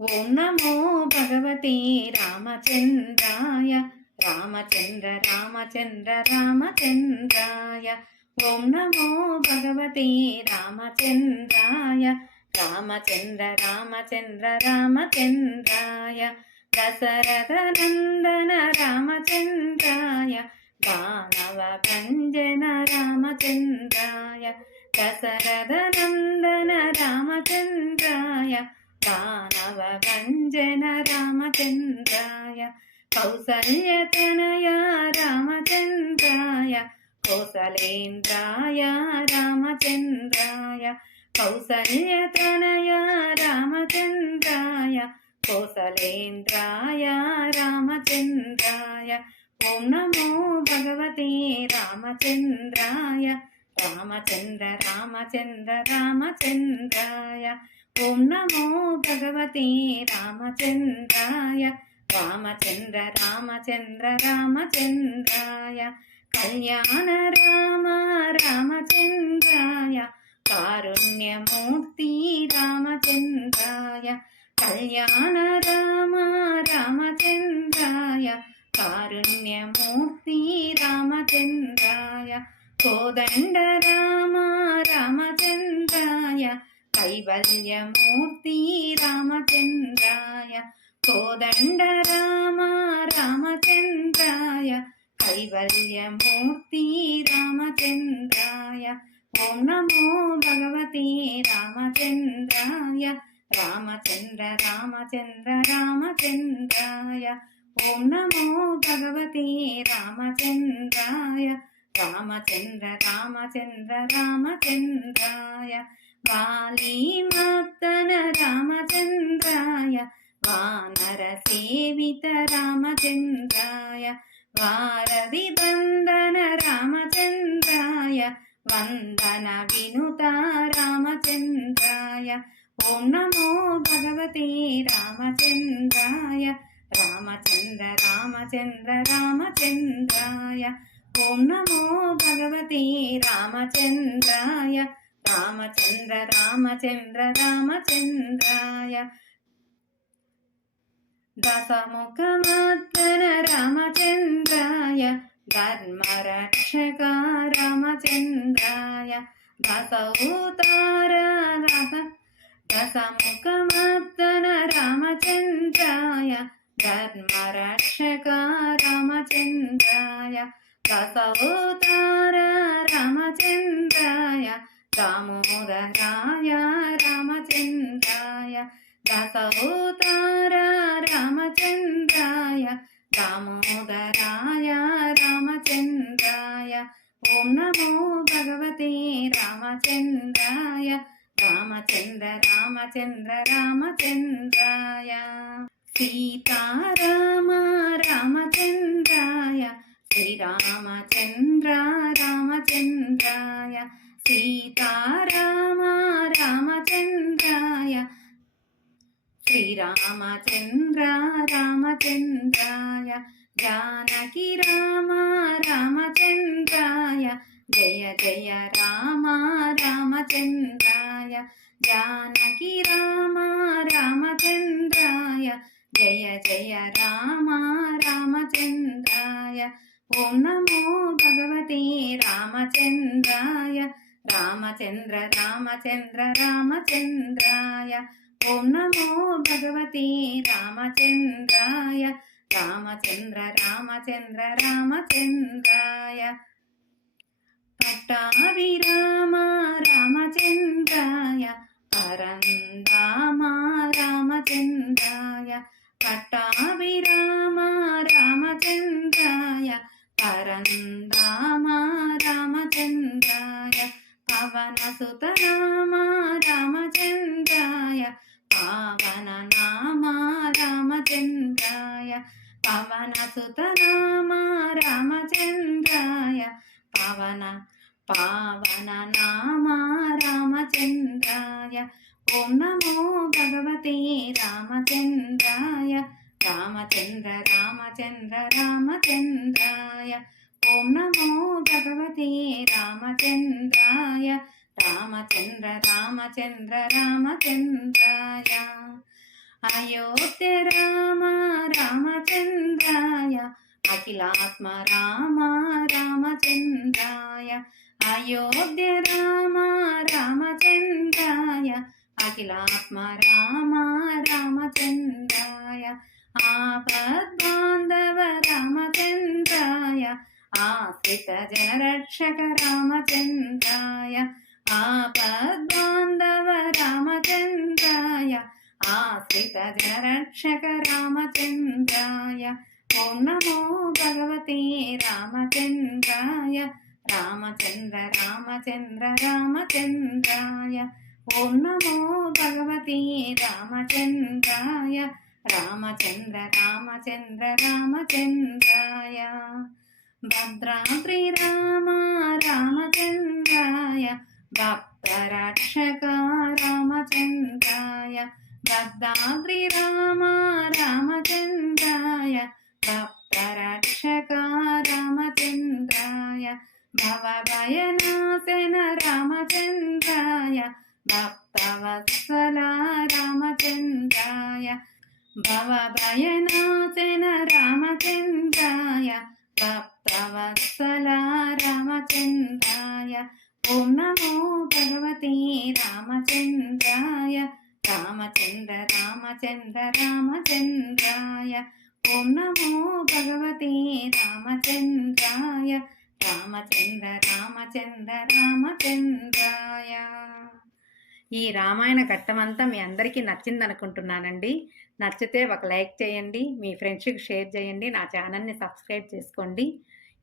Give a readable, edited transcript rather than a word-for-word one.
ఓం నమో భగవతే రామచంద్రాయ రామచంద్ర రామచంద్ర రామచంద్రాయ. ఓం నమో భగవతే రామచంద్రాయ రామచంద్ర రామచంద్ర రామచంద్రాయ. దశరథ నందన రామచంద్రాయ దానవ భంజన రామచంద్రాయ. దశరథ నందన రామచంద్రాయ దానవ భంజన రామచంద్రాయ. కౌసల్యతనయ రామచంద్రాయ కోసలేంద్రాయ రామచంద్రాయ. కౌసల్యతనయ రామచంద్రాయ కోసలేంద్రాయ రామచంద్రాయ. ఓం నమో భగవతే రామచంద్రాయ రామచంద్ర రామచంద్ర రామచంద్రాయ. ఓం నమో భగవతే రామచంద్రాయ రామచంద్ర రామచంద్ర రామచంద్రాయ. కళ్యాణ రామ రామచంద్రాయ కారుణ్యమూర్తి రామచంద్రాయ. కళ్యాణ రామ రామచంద్రాయ కారుణ్యమూర్తి రామచంద్రాయ. కోదండ రామ రామచంద్రాయ కైవల్యమూర్తి రామచంద్రాయ. కోదండ రామ రామచంద్రాయ కైవల్యమూర్తి రామచంద్రాయ. ఓం నమో భగవతే రామచంద్రాయ రామచంద్ర రామచంద్ర రామచంద్రాయ. ఓం నమో భగవతే రామచంద్రాయ రామచంద్ర రామచంద్ర రామచంద్రాయ. వాలీమర్దన రామచంద్రాయ వానర సేవిత రామచంద్రాయ. వారధి బంధన రామచంద్రాయ వందన వినుత రామచంద్రాయ. ఓం నమో భగవతే రామచంద్రాయ రామచంద్ర రామచంద్ర రామచంద్రాయ. ఓం నమో భగవతే రామచంద్రాయ రామచంద్ర రామచంద్ర రామచంద్రాయ. దశముఖమర్దన రామచంద్రాయ ధర్మరక్షక రామచంద్రాయ. దశౌతార దశముఖమర్దన రామచంద్రాయ ధర్మరక్షక రామచంద్రాయ. దశౌతార రామచంద్రాయ దామోదరాయ రామచంద్రాయ. దశౌతార రామచంద్రాయ దామోదరాయ రామచంద్రాయ. ఓం నమో భగవతే రామచంద్రాయ రామచంద్ర రామచంద్ర రామచంద్రాయ. సీతారామ రామచంద్రాయ శ్రీరామచంద్ర రామచంద్రాయ. సీతారామ రామచంద్రాయ శ్రీరామచంద్ర రామచంద్రాయ. జానకి రామ రామచంద్రాయ జయ జయ రామ రామచంద్రాయ. జానకి రామ రామచంద్రాయ జయ జయ రామ రామచంద్రాయ. ఓం నమో భగవతే రామచంద్రాయ రామచంద్ర రామచంద్ర రామచంద్రాయ. ఓం నమో భగవతే రామచంద్రాయ రామచంద్ర రామచంద్ర రామచంద్రాయ. పట్టాభిరామ రామచంద్రాయ పరంధామ రామచంద్రాయ. పట్టాభిరామ రామచంద్రాయ పరంధామ రామచంద్రాయ. పవనసుత రామ రామచంద్రాయ పావన నామ రామచంద్రాయ. పవనసుత రామ రామచంద్రాయ పవన పావన నామ రామచంద్రాయ. ఓం నమో భగవతే రామచంద్రాయ రామచంద్ర రామచంద్ర రామచంద్రాయ. ఓం నమో భగవతే రామచంద్రాయ రామచంద్ర రామచంద్ర రామచంద్రాయ. అయోధ్య రామ రామచంద్రాయ అఖిలాత్మ రామ రామచంద్రాయ అయోధ్య రామ రామచంద్రాయ అఖిలాత్మ రామ రామచంద్రాయ ఆపద్బాంధవ రామచంద్రాయ ఆశ్రిత జనరక్షక రామచంద్రాయ ఆపద్బాంధవ రామచంద్రాయ ఆశ్రిత జనరక్షక రామచంద్రాయ ఓం నమో భగవతే రామచంద్రాయ రామచంద్ర రామచంద్ర రామచంద్రాయ ఓం నమో భగవతే రామచంద్రాయ రామచంద్ర రామచంద్ర రామచంద్రాయ భద్రాద్రి రామ రామచంద్రాయ భక్తరక్షక రామచంద్రాయ భద్రాద్రి రామ రామచంద్రాయ భక్తరక్షక రామచంద్రాయ భవభయనాశన రామచంద్రాయ భక్తవత్సల రామచంద్రాయ భవభయనాశన రామచంద్రాయ భక్తవత్సల రామచంద్రాయ ఓం నమో భగవతే రామచంద్రాయ రామచంద్ర రామచంద్ర రామచంద్రాయ ఓం నమో భగవతే రామచంద్రాయ రామచంద్ర రామచంద్ర రామచంద్రాయ. ఈ రామాయణ ఘట్టమంతా మీ అందరికీ నచ్చింది అనుకుంటున్నానండి. నచ్చితే ఒక లైక్ చేయండి, మీ ఫ్రెండ్స్కి షేర్ చేయండి, నా ఛానల్ని సబ్స్క్రైబ్ చేసుకోండి.